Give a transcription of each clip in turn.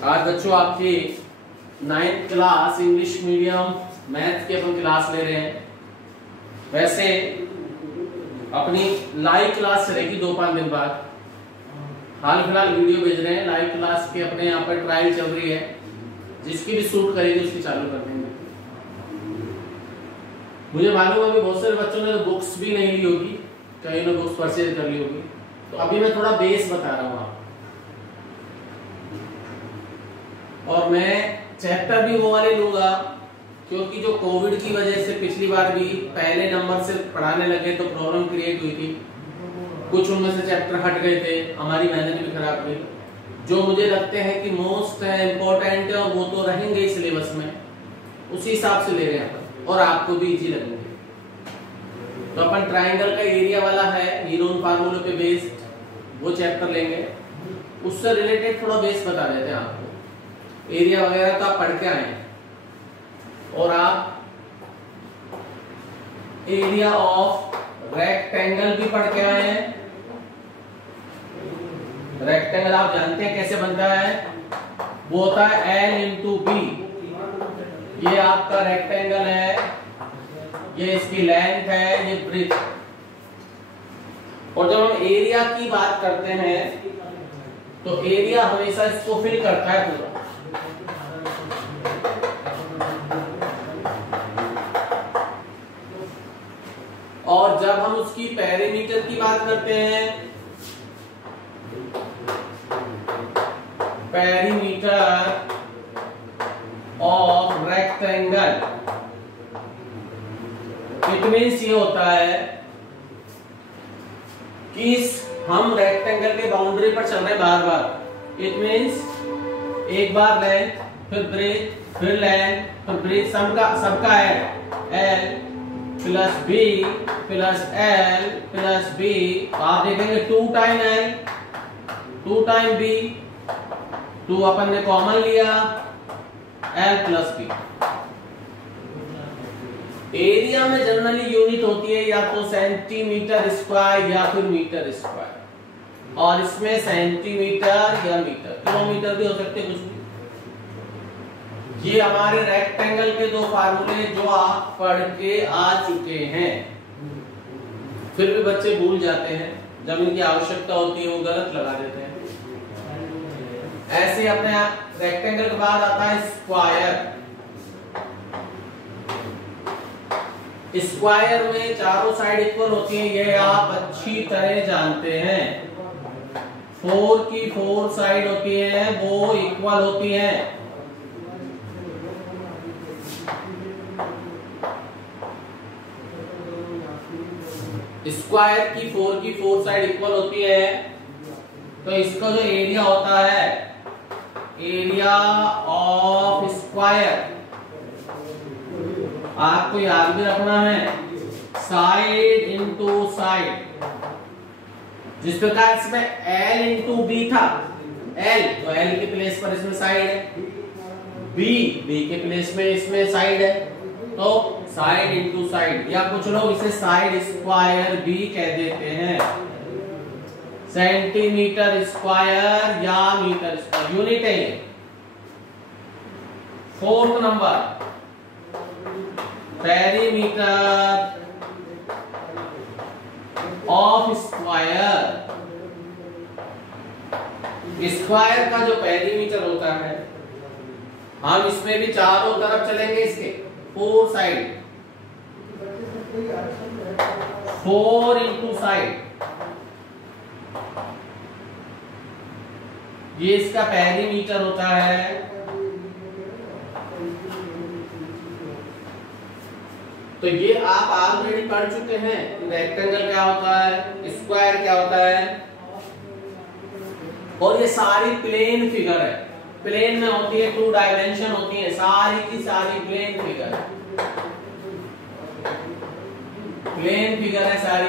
आज बच्चों आपकी 9th class English medium math की अपन क्लास ले रहे हैं। वैसे अपनी लाइव क्लास चलेगी 2-5 दिन बाद। हाल फिलहाल वीडियो भेज रहे हैं लाइव क्लास के, अपने यहाँ पर ट्रायल चल रही है। जिसकी भी सूट करेगी उसकी चालू कर देंगे। मुझे मालूम है अभी बहुत सारे बच्चों ने तो बुक्स भी नहीं ली होगी, कहीं ने बुक्स परचेज कर ली होगी। तो अभी मैं थोड़ा बेस बता रहा हूँ आपको, और मैं चैप्टर भी वो वाले लूंगा क्योंकि जो कोविड की वजह से पिछली बार भी पहले नंबर से पढ़ाने लगे तो प्रॉब्लम क्रिएट हुई थी। कुछ उनमें से चैप्टर हट गए थे, हमारी मेहनत भी खराब हुई। जो मुझे लगते हैं कि मोस्ट इम्पोर्टेंट है और वो तो रहेंगे ही सिलेबस में, उसी हिसाब से ले रहे हैं अपन, और आपको भी इजी लगेंगे। तो अपन ट्राइंगल का एरिया वाला है, हीरोन फार्मूले पे बेस्ड, वो चैप्टर लेंगे। उससे रिलेटेड थोड़ा बेस बता देते हैं आपको। एरिया वगैरह तो आप पढ़ के आए, और आप एरिया ऑफ रेक्टेंगल भी पढ़ के आए हैं। रेक्टेंगल आप जानते हैं कैसे बनता है, वो होता है L इंटू बी। ये आपका रेक्टेंगल है, ये इसकी लेंथ है, ये ब्रेथ। और जब हम एरिया की बात करते हैं तो एरिया हमेशा इसको फिल करता है पूरा। और जब हम उसकी पेरीमीटर की बात करते हैं, perimeter of rectangle, it means ये होता है कि हम रेक्टेंगल के बाउंड्री पर चल रहे हैं बार बार। इट मीन्स एक बार लेंथ, फिर ब्रेथ, फिर लेंथ, फिर ब्रेथ, सबका है L plus B plus L plus B. आप देखेंगे 2 टाइम L 2 टाइम बी, 2 अपन ने कॉमन लिया, L प्लस बी। एरिया में जनरली यूनिट होती है या तो सेंटीमीटर स्क्वायर या फिर मीटर स्क्वायर, और इसमें सेंटीमीटर या मीटर, किलोमीटर भी हो सकते कुछ भी। ये हमारे रेक्टेंगल के 2 फार्मूले जो आप पढ़ के आ चुके हैं, फिर भी बच्चे भूल जाते हैं, जब इनकी आवश्यकता होती है वो गलत लगा देते हैं। ऐसे अपने रेक्टेंगल के बाद आता है स्क्वायर। स्क्वायर में चारों साइड इक्वल होती है, ये आप अच्छी तरह जानते हैं। 4 की 4 साइड होती है, वो इक्वल होती है। स्क्वायर की 4 साइड इक्वल होती है, तो इसका जो एरिया होता है, एरिया ऑफ स्क्वायर, आपको याद भी रखना है, साइड इंटू साइड। जिस प्रकार इसमें L इंटू बी था, L तो L के प्लेस पर इसमें साइड है, B के प्लेस में इसमें साइड है, तो साइड इंटू साइड, या कुछ लोग इसे साइड स्क्वायर भी कह देते हैं। सेंटीमीटर स्क्वायर या मीटर स्क्वायर यूनिट है ये। 4th number, perimeter of square. Square का जो पेरीमीटर होता है, हम इसमें भी चारों तरफ चलेंगे, इसके 4 साइड, 4 इंटू साइड, ये इसका पेरीमीटर होता है। तो ये आप ऑलरेडी पढ़ चुके हैं, रेक्टेंगल क्या होता है, स्क्वायर क्या होता है, और ये सारी प्लेन फिगर है। प्लेन में होती है, 2 डायमेंशन होती है, सारी की सारी प्लेन फिगर है, प्लेन फिगर है सारी।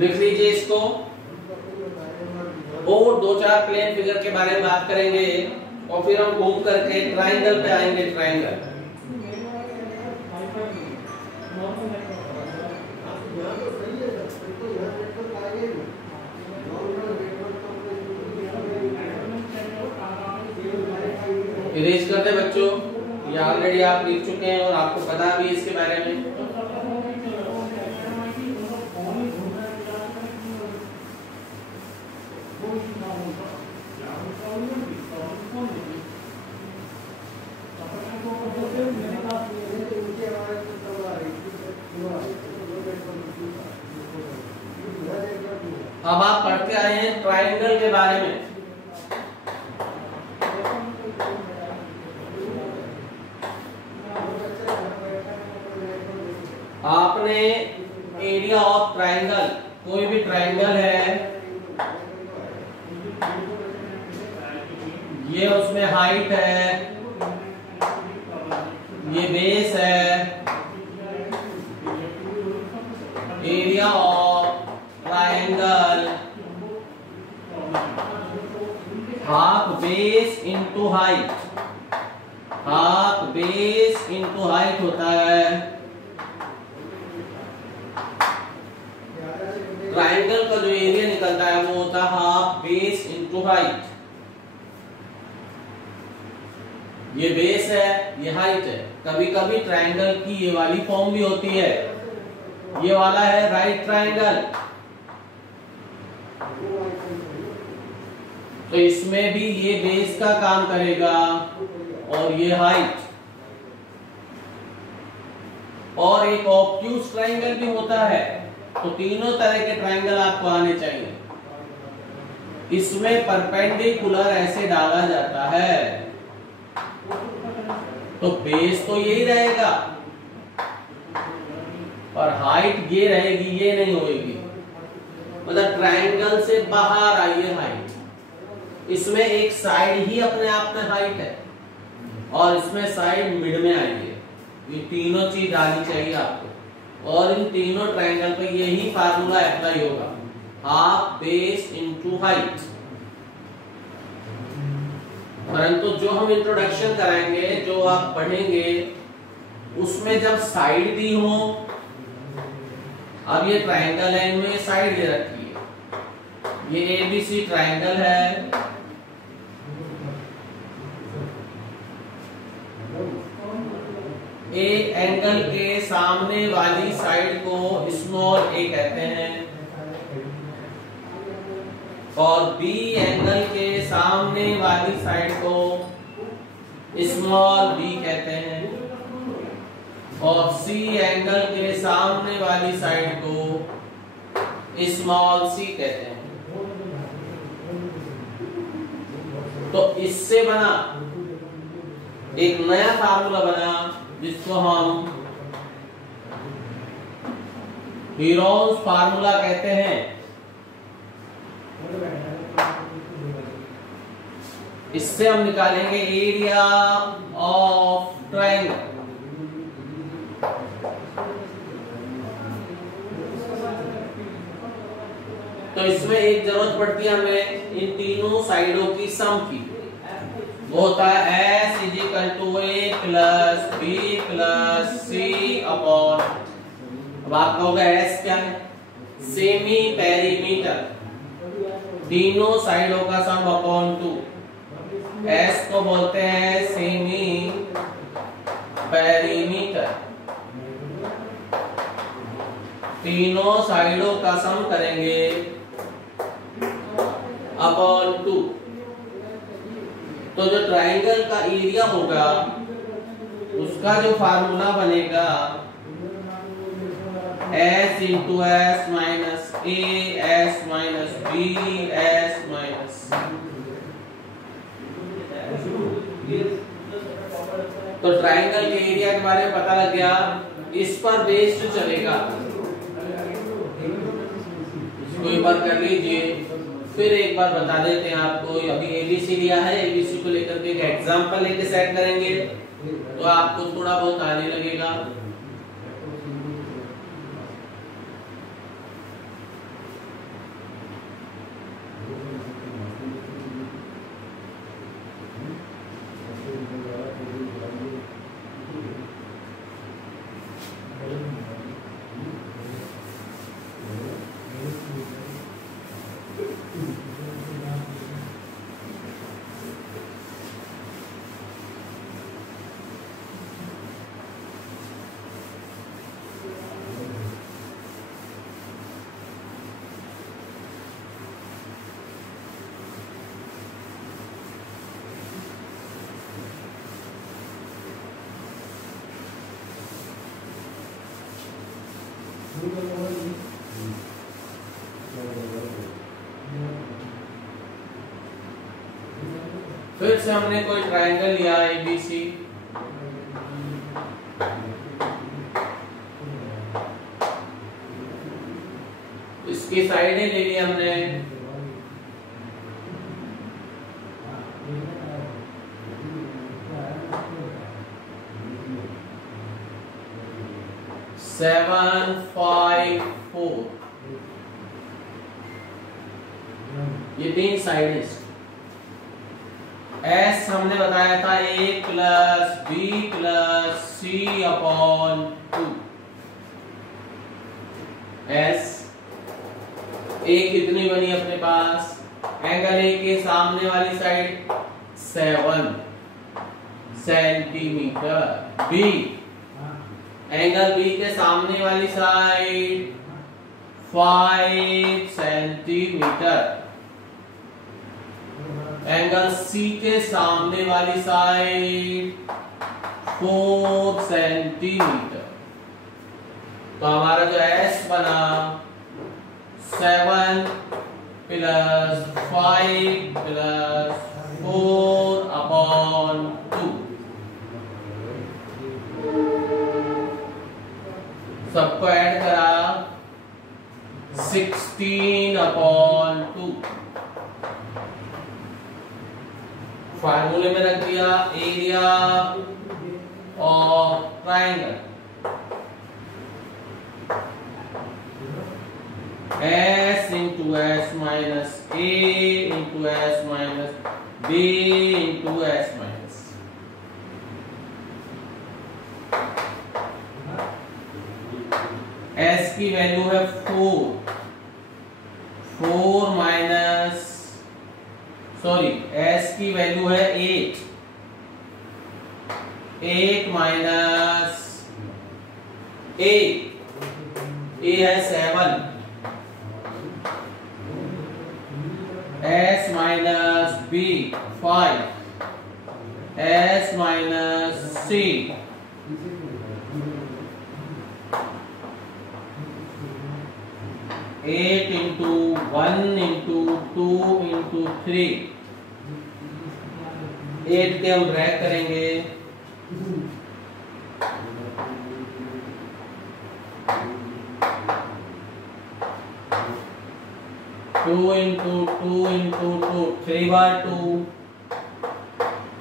लिख लीजिए इसको, और 2-4 प्लेन फिगर के बारे में बात करेंगे, और फिर हम घूम करके ट्राइंगल पे आएंगे। ट्राइंगल इरेज करते हैं बच्चों, ये ऑलरेडी आप लिख चुके हैं और आपको पता भी है इसके बारे में। अब आप पढ़ के आए हैं ट्राइंगल के बारे में। आपने एरिया ऑफ ट्राइंगल, कोई भी ट्राइंगल है, ये उसमें हाइट है, ये बेस है, area of triangle half base into height, half base into height होता है। ट्राइंगल का जो एरिया निकलता है वो होता है हाफ बेस इंटू हाइट। ये बेस है, ये हाइट है। कभी कभी ट्राइंगल की ये वाली फॉर्म भी होती है, ये वाला है राइट ट्राइंगल, तो इसमें भी ये बेस का काम करेगा और ये हाइट। और एक ऑब्ट्यूज ट्राइंगल भी होता है, तो तीनों तरह के ट्राइंगल आपको आने चाहिए। इसमें परपेंडिकुलर ऐसे डाला जाता है, तो बेस तो यही रहेगा और हाइट ये रहेगी, ये नहीं होगी। मतलब ट्राइंगल से बाहर आई है हाइट, इसमें एक साइड ही अपने आप में हाइट है और इसमें साइड मिड में आई है। ये तीनों चीज डालनी चाहिए आपको, और इन तीनों ट्राइंगल पे यही फार्मूला अप्लाई होगा, हाफ बेस इंटू हाइट। परंतु जो हम इंट्रोडक्शन कराएंगे, जो आप पढ़ेंगे, उसमें जब साइड दी हो, अब ये ट्राइंगल है, इनमें साइड दे रखी है, ये एबीसी ट्राइंगल है, ए एंगल के सामने वाली साइड को स्मॉल ए कहते हैं और बी एंगल के सामने वाली साइड को स्मॉल बी कहते हैं और सी एंगल के सामने वाली साइड को स्मॉल सी कहते हैं। तो इससे बना एक नया फार्मूला बना जिसको हम हीरोन्स फार्मूला कहते हैं। इससे हम निकालेंगे एरिया ऑफ ट्राइंगल। तो इसमें एक जरूरत पड़ती है हमें इन तीनों साइडों की सम की, वो होता है S is equal to A plus B plus C upon, अब आप कहोगे S क्या है? सेमी पेरीमीटर, तीनों साइडों का सम अपॉन 2। S को बोलते हैं सेमी पेरीमीटर, तीनों साइडों का सम करेंगे अपॉन 2। तो जो ट्राइंगल का एरिया होगा उसका जो फार्मूला बनेगा S into S minus A S minus B S minus. तो ट्राइंगल के एरिया के बारे में पता लग गया, इस पर बेस्ड चलेगा। इसको एक बार कर लीजिए, फिर एक बार बता देते हैं आपको। अभी एबीसी लिया है, एबीसी को लेकर के एक एग्जांपल लेके सेट करेंगे तो आपको थोड़ा बहुत आने लगेगा। फिर से हमने कोई ट्रायंगल लिया ABC, इसकी साइडें ले ली हमने, सेवन 5 4, ये तीन साइड। एस हमने बताया था A plus B plus C upon 2। S A कितनी बनी अपने पास, एंगल A के सामने वाली side 7 centimetre, B angle B के सामने वाली साइड 5 सेंटीमीटर, एंगल C के सामने वाली साइड 4 सेंटीमीटर। तो हमारा जो S बना 7 प्लस 5 प्लस 4 अपॉन 2, सबको ऐड करा 16 अपॉन 2, फार्मूले में रख दिया area of triangle. S into S minus A into S minus B into S minus, S की वैल्यू है 4 माइनस, सॉरी S की वैल्यू है 8 माइनस A है 7, S minus B 5, S minus C 8 into 1 into 2 into 3, 8 के हम drag करेंगे, 2 into 2 into 2, 3 बार 2,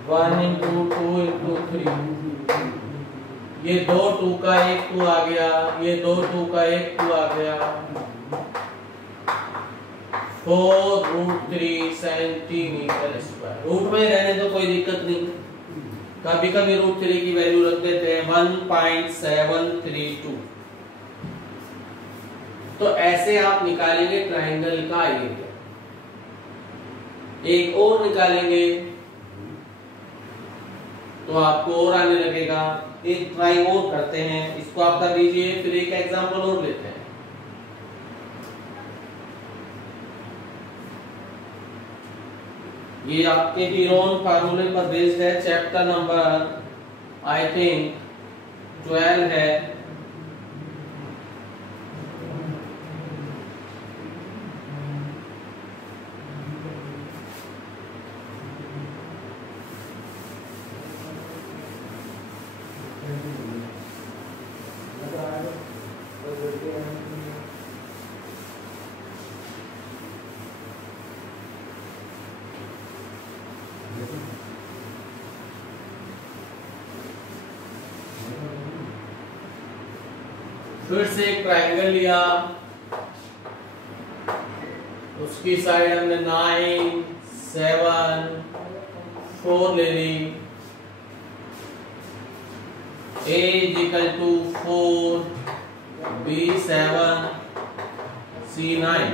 1 into 2 into 3, ये दो 2 का एक 2 आ गया, ये दो 2 का एक 2 आ गया, 4√3 सेंटीमीटर स्क्वायर। रूट में रहने तो कोई दिक्कत नहीं, कभी कभी √3 की वैल्यू रख देते हैं 1.732। तो ऐसे आप निकालेंगे ट्रायंगल का एरिया। एक और निकालेंगे तो आपको और आने लगेगा। एक ट्राई और करते हैं, इसको आप कर लीजिए, फिर एक एग्जांपल और लेते हैं। ये आपके हीरोन फार्मूले पर बेस्ड है, चैप्टर नंबर आई थिंक 12 है। फिर से एक ट्रायंगल लिया, उसकी साइड हमने 9 7 4 ले ली। A = 4 B 7 C 9,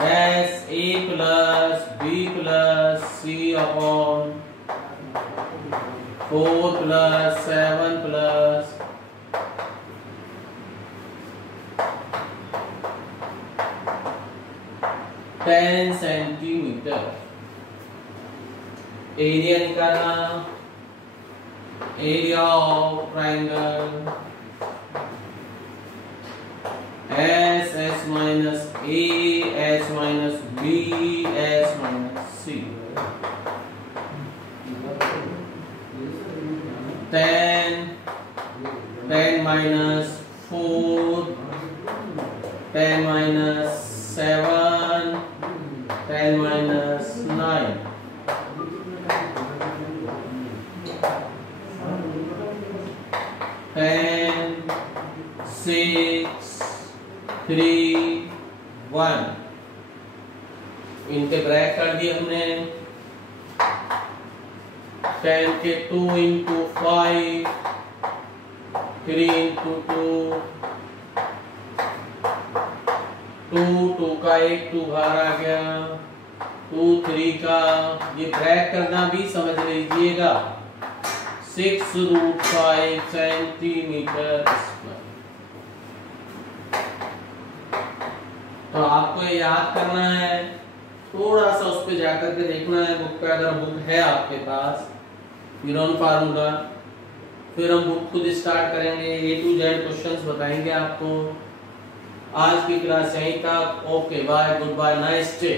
S A plus B plus C upon 4 plus 7 plus 10 centimetre. Area निकालना, area of triangle S, S minus A, S minus B, S minus C 10 minus 4, 10 minus 7, 10 minus 9. 10, 6, 3, 1. इनके bracket कर दिए हमने। 10 के 2 into 5, 3 into 2, 2 का 1 2 बाहर आ गया, 2 3 का ये ब्रैकेट करना भी समझ लीजिएगा। 6√5 सेंटीमीटर स्क्वायर। तो आपको ये याद करना है, थोड़ा सा उस पे जाकर के देखना है बुक पे, अगर बुक है आपके पास फिर फार्मूला, फिर हम बुक खुद स्टार्ट करेंगे, A to Z क्वेश्चंस बताएंगे आपको। आज की क्लास यहीं तक। Okay bye, good bye, nice day.